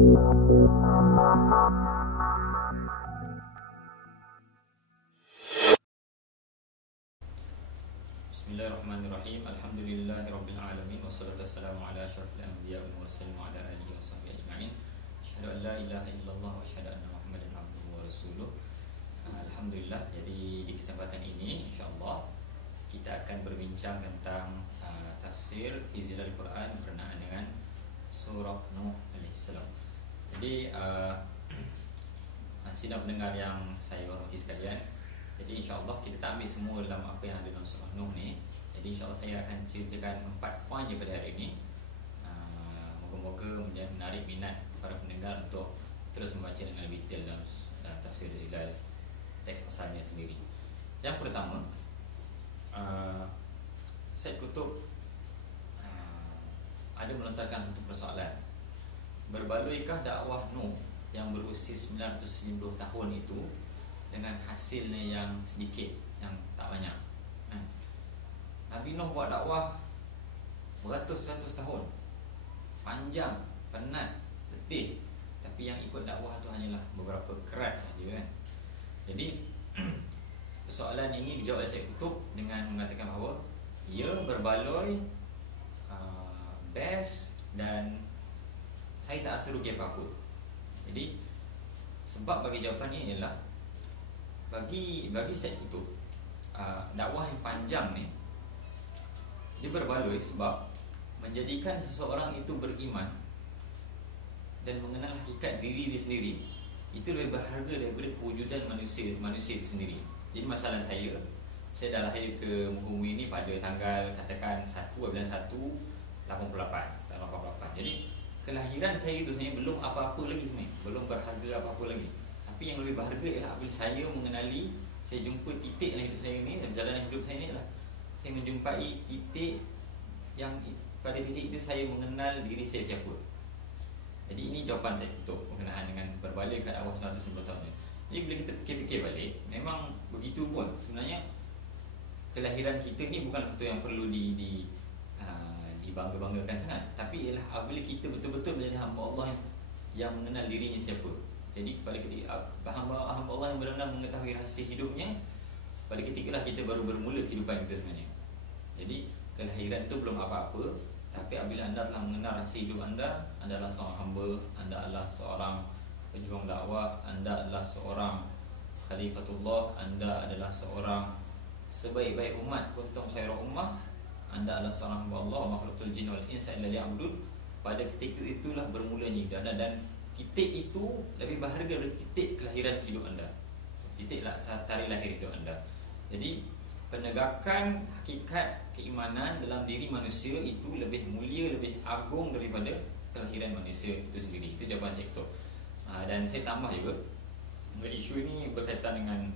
Bismillahirrahmanirrahim. Alhamdulillahirabbil alamin wassalatu wassalamu ala asyrafil anbiya'i wal mursalin wa ala alihi washabbihi ajma'in. Asyhadu an la ilaha illallah wa asyhadu anna Muhammadan abduhu wa rasuluh. Alhamdulillah, jadi di kesempatan ini insya-Allah kita akan berbincang tentang tafsir fi zilal Quran berkenaan dengan surah Nuh alaihissalam. Jadi sidang pendengar yang saya hormati sekalian, jadi insya-Allah kita tak ambil semua dalam apa yang ada dalam surah Nuh ni. Jadi insya-Allah saya akan ceritakan 4 poin je pada hari ini. Moga-moga menarik minat para pendengar untuk terus membaca dengan lebih detail dalam tafsir zilal teks asalnya sendiri. Yang pertama, Said Qutb ada melontarkan satu persoalan. Berbaluikah dakwah Nuh yang berusia 990 tahun itu dengan hasilnya yang sedikit, yang tak banyak? Nabi Nuh buat dakwah beratus-ratus tahun, panjang, penat, letih, tapi yang ikut dakwah tu hanyalah beberapa kerat saja kan. Jadi persoalan ini dijawab oleh Said Qutb dengan mengatakan bahawa ia berbaloi best dan saya tak rasa rugi apa-apa. Jadi sebab bagi jawapan ini ialah bagi Said Qutb, dakwah yang panjang ni dia berbaloi sebab menjadikan seseorang itu beriman dan mengenal hakikat diri dia sendiri itu lebih berharga daripada kewujudan manusia itu sendiri. Jadi masalah saya dah lahir ke muka bumi ini pada tanggal katakan 1 bulan 1 88. Jadi kelahiran saya itu sebenarnya belum apa-apa lagi sebenarnya, belum berharga apa-apa lagi. Tapi yang lebih berharga ialah apabila saya mengenali, saya jumpa titik dalam hidup saya ini, dalam perjalanan hidup saya ini adalah saya menjumpai titik yang pada titik itu saya mengenal diri saya siapa. Jadi ini jawapan saya untuk berkenaan dengan berbalik kat awal 990 tahun ni. Jadi bila kita fikir-fikir balik, memang begitu pun sebenarnya kelahiran kita ni bukan satu yang perlu dibangga-banggakan sangat, tapi ialah apabila kita betul-betul menjadi hamba Allah yang mengenal dirinya siapa. Jadi pada ketika hamba Allah yang benar-benar mengetahui rahsia hidupnya, pada ketika lah kita baru bermula kehidupan kita sebenarnya. Jadi kelahiran tu belum apa-apa, tapi apabila anda telah mengenal rahsia hidup anda adalah seorang hamba, anda adalah seorang pejuang dakwah, anda adalah seorang khalifatullah, anda adalah seorang sebaik-baik umat, kuntum khairu ummah, anda adalah seorang hamba Allah, wa ma khalaqtul jinna wal insa illa liya'budun. Pada ketika itulah bermulanya hidup anda, dan titik itu lebih berharga dari titik kelahiran hidup anda, titik tarikh lahir hidup anda. Jadi penegakan hakikat keimanan dalam diri manusia itu lebih mulia, lebih agung daripada kelahiran manusia itu sendiri. Itu jawapan saya itu. Dan saya tambah juga, isu ini berkaitan dengan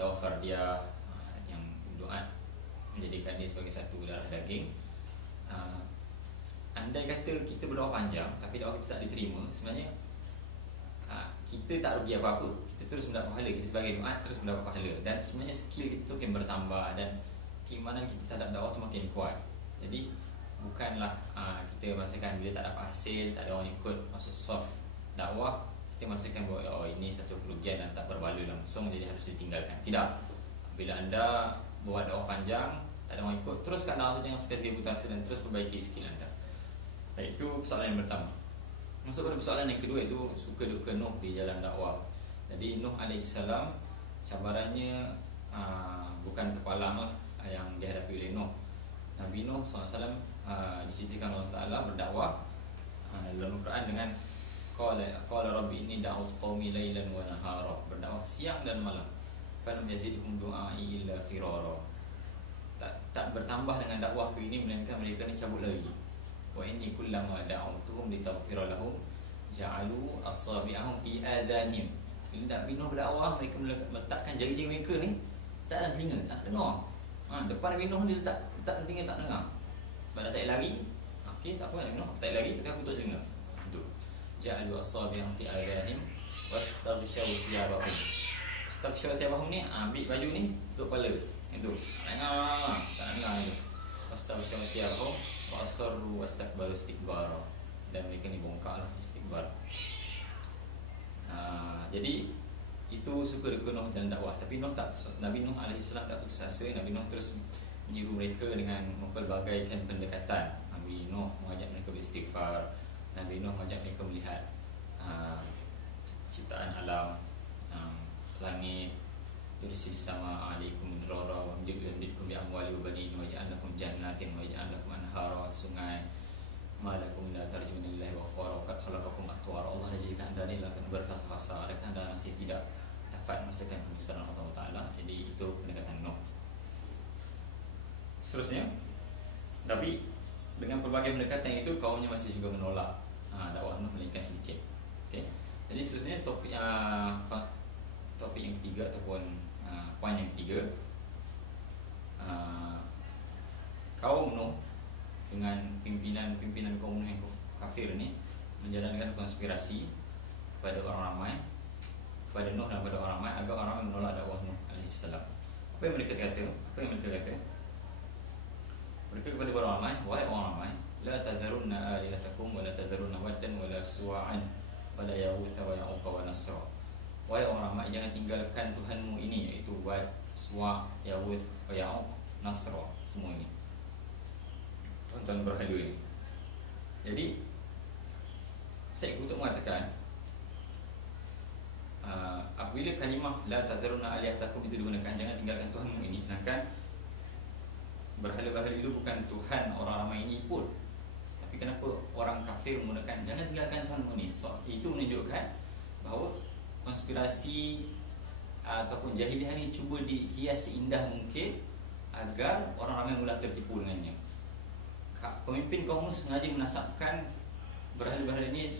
dakwah fardiyah yang doa menjadikan dia sebagai satu darah daging. Andai kata kita berdoa panjang tapi doa kita tak diterima, sebenarnya kita tak rugi apa-apa. Kita terus mendapat pahala, kita sebagai doa terus mendapat pahala, dan sebenarnya skill kita tu makin bertambah dan keimanan kita terhadap dakwah tu makin kuat. Jadi bukanlah kita merasakan bila tak dapat hasil, tak ada orang ikut, maksud soft dakwah, kita merasakan bahawa ini satu kerugian dan tak berbaloi langsung, jadi harus ditinggalkan. Tidak. Bila anda buat dakwah panjang, tak ada orang ikut, teruskan dakwah tu, jangan sudah dibutasi dan terus perbaiki skill anda. Baik, itu persoalan yang pertama. Masuk pada persoalan yang kedua, itu suka duka Nuh di jalan dakwah. Jadi Nuh alaihissalam, cabarannya bukan kepalang yang dihadapi oleh Nuh. Nabi Nuh SAW diceritakan Allah Ta'ala berdakwah dalam Al-Quran dengan Qala Rabbi inni da'utu qaumi laylan wa nahara, berdakwah siang dan malam. Falam yazidhum du'ai illa firara. Tak bertambah dengan dakwahku ini melainkan mereka ni cabut lagi. Wa inni kullama da'utuhum litaghfira lahum ja'alu asabi'ahum fi adanihim. Bila Nabi Nuh berdakwah, mereka meletakkan jari-jari mereka ni tak dalam telinga, tak dengar. Depan Nabi Nuh dia letak telinga, tak dengar. Sebab dah tak lari. Okey, tak apa Nabi Nuh, tak lari, tapi aku tak dengar. Itu. Ja'alu asabi'ahum fi adanihim wastaghshaw thiyabahum. Wastaghshaw thiyabahum ni ambil baju ni tutup kepala. Itu. Tak dengar itu. Wastaghshaw thiyabahum wa asarru wastakbaru istikbara. dan mereka ni bongkar lah istikbar. Jadi itu suka duka Nuh dalam dakwah. Tapi Nabi Nuh AS tak putus asa. Nabi Nuh terus menyeru mereka dengan mempelbagaikan pendekatan. Nabi Nuh mengajak mereka beristighfar. Nabi Nuh mengajak mereka melihat ciptaan alam, langit, yursil sama alaikum midrara wa yumdidkum bi amwali wa banin wa yaj'al lakum jannatin wa yaj'al lakum anhara, sungai. Malakum la tarjuna lillahi wa qara qad khalaqakum atwara. Allah menjadikan anda ni akan berfasa-fasa. Adakah anda masih tidak dapat merasakan kebesaran Allah Taala? Jadi itu pendekatan Nuh. Seterusnya, tapi dengan pelbagai pendekatan itu kaumnya masih juga menolak dakwah Nuh, melainkan sedikit. Okey. Jadi seterusnya topik yang ketiga ataupun poin yang ketiga, kaum Nuh dengan pimpinan kaum Nuh yang kafir ni menjalankan konspirasi kepada orang ramai, kepada Nuh dan kepada orang ramai, agar orang ramai menolak dakwah Nuh alaihissalam. Apa yang mereka kata? Mereka kepada orang ramai, wahai orang ramai, la tadharunna alihatakum wa la tadharunna waddan wa la suwa'an wa la yaghutha wa ya'uqa wa nasra. Wahai orang ramai, jangan tinggalkan Tuhanmu ini, iaitu Wad, Suwa', Yaghuth, Ya'uq, Nasra, semua ini tuan-tuan berhala ini. Jadi saya untuk mengatakan, apabila kalimah la tazaruna alihatakum itu digunakan, jangan tinggalkan Tuhanmu ini, sedangkan berhala-berhala itu bukan Tuhan orang ramai ini pun. Tapi kenapa orang kafir menggunakan jangan tinggalkan Tuhanmu ini? So, itu menunjukkan bahawa konspirasi ataupun jahiliah ini cuba dihias seindah mungkin agar orang ramai mula tertipu dengannya. Pemimpin kaum sengaja menasabkan berhala-berhala ini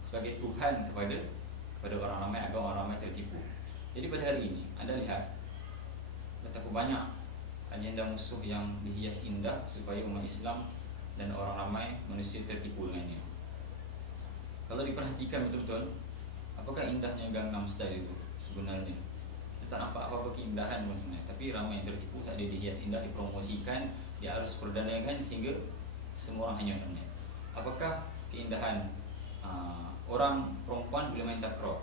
sebagai Tuhan kepada orang ramai agar orang ramai tertipu. Jadi pada hari ini anda lihat betapa banyak agenda musuh yang dihias indah supaya umat Islam dan orang ramai manusia tertipu dengannya. Kalau diperhatikan betul-betul, apakah indahnya Gangnam Style itu sebenarnya? Kita tak nampak apa-apa keindahan pun sebenarnya, tapi ramai yang tertipu. Tak ada dihias indah, dipromosikan, diarus perdanakan sehingga semua orang hanyut namanya. Apakah keindahan orang perempuan boleh main takraw?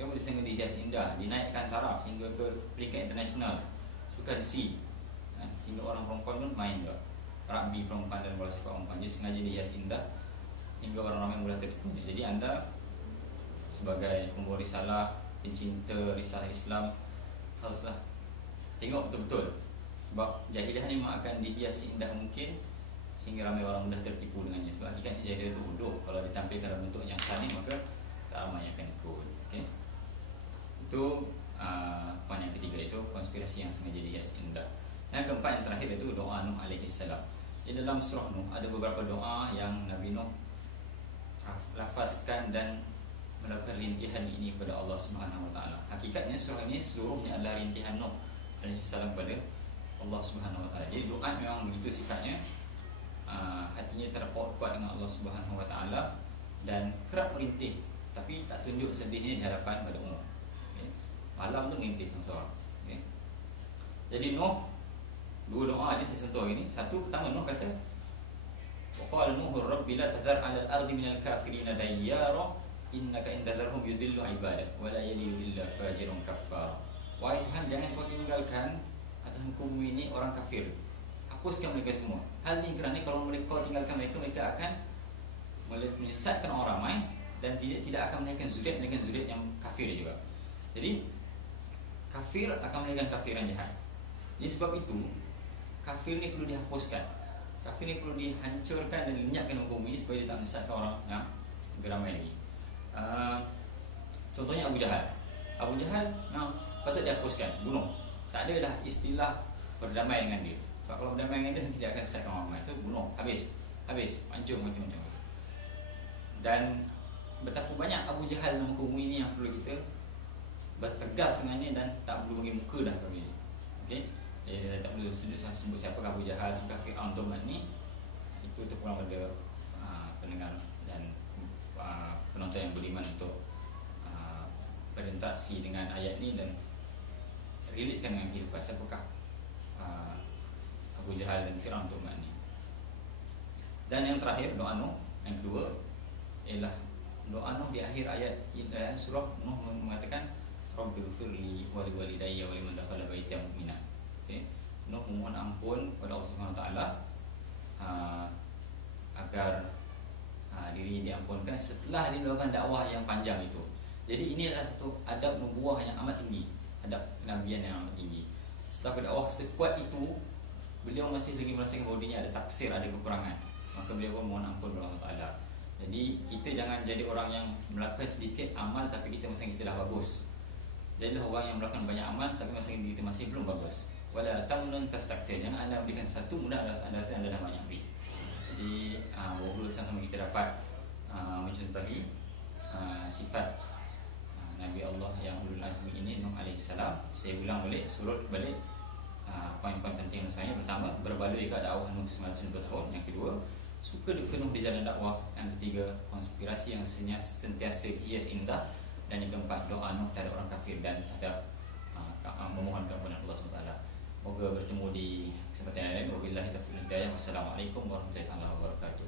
Kan boleh sehingga dihias indah, dinaikkan taraf sehingga ke peringkat internasional sukan C, sehingga orang perempuan pun main juga rugby perempuan dan bola sepak perempuan. Jadi sengaja dihias indah hingga orang ramai mula tertipu. Jadi anda sebagai pembawa risalah, pencinta risalah Islam, haruslah tengok betul-betul, sebab jahiliah ni memang akan dihiasi indah mungkin sehingga ramai orang mudah tertipu dengannya. Sebab hakikatnya jahiliah itu bodoh. Kalau ditampilkan dalam bentuk yang sani, maka tak ramai yang akan ikut. Okay? Itu poin yang ketiga, itu konspirasi yang sengaja dihias indah. Yang keempat, yang terakhir, itu doa Nuh alaihissalam. Di dalam surah Nuh ada beberapa doa yang Nabi Nuh lafazkan dan melakukan rintihan ini kepada Allah Subhanahu Wa Taala. Hakikatnya surah ini seluruhnya adalah rintihan Nuh alaihissalam kepada Allah Subhanahu Wa Taala. Jadi doa memang begitu sifatnya, hatinya terpaut kuat dengan Allah Subhanahu Wa Taala dan kerap merintih, tapi tak tunjuk sedihnya di hadapan pada umum. Okay. Malam tu merintih seorang. Okay. Jadi Nuh, dua doa dia saya sentuh ini. Satu, pertama Nuh kata, وقال نوح رب لا تذر على الأرض من الكافرين ديارا إنك إن تذرهم يضل عبادك ولا يلد إلا فاجر كفار. Wahai Tuhan, jangan kau tinggalkan atas muka bumi ini orang kafir, hapuskan mereka semua. Hal ini kerana kalau kau tinggalkan mereka, mereka akan menyesatkan orang ramai dan tidak akan melahirkan zuriat yang kafir juga. Jadi kafir akan melahirkan kafir yang jahat. Jadi sebab itu kafir ni perlu dihapuskan. Kafir ni perlu dihancurkan dan lenyapkan muka bumi supaya dia tak menyesatkan orang yang beramai lagi. Contohnya Abu Jahal. Abu Jahal patut dihapuskan, bunuh. Tak ada dah istilah berdamai dengan dia. Sebab kalau berdamai dengan dia, tidak akan sesatkan orang ramai. So bunuh, habis, hancur. Dan betapa banyak Abu Jahal dalam muka bumi ni yang perlu kita bertegas dengannya dan tak perlu bagi muka dah kami ni. Okey? Jadi tak perlu sebut siapa Abu Jahal, sebab Fir'aun tu ni. Itu terpulang pada pendengar dan penonton yang beriman untuk berinteraksi dengan ayat ni dan relatekan dengan kehidupan. Siapakah Abu Jahal dan Fir'aun tu ni. Dan yang terakhir doa Nuh, yang kedua ialah doa Nuh di akhir ayat surah Nuh mengatakan Rabbighfirli wa liwalidayya wa liman dakhala baitiya mu'mina. Okey. Nuh memohon ampun kepada Allah Subhanahu Wa Taala agar diri diampunkan setelah dia melakukan dakwah yang panjang itu. Jadi ini adalah satu adab nubuah yang amat tinggi, adab kenabian yang amat tinggi. Setelah berdakwah sekuat itu, beliau masih lagi merasakan bahawa dirinya ada taksir, ada kekurangan. Maka beliau pun mohon ampun kepada Allah Taala. Jadi kita jangan jadi orang yang melakukan sedikit amal tapi kita masa kita dah bagus. Jadilah orang yang melakukan banyak amal tapi masa kita masih belum bagus. Wala tamnun tastaksir. Jangan anda berikan satu mudah anda rasa anda dah banyak beri. Jadi walaupun sama-sama kita dapat mencontohi sifat Nabi Allah yang ulul azmi ini, Nuh alaihissalam. Saya ulang balik, surut balik poin-poin penting misalnya. Pertama, berbaloi dekat dakwah Nuh 990 tahun. Yang kedua, suka penuh di jalan dakwah. Yang ketiga, konspirasi yang sentiasa hias indah. Dan yang keempat, doa Nuh terhadap orang kafir dan terhadap memohon kepada Allah SWT. Moga bertemu di kesempatan yang lain. Wabillahi taufiq wal hidayah. Wassalamualaikum warahmatullahi wabarakatuh.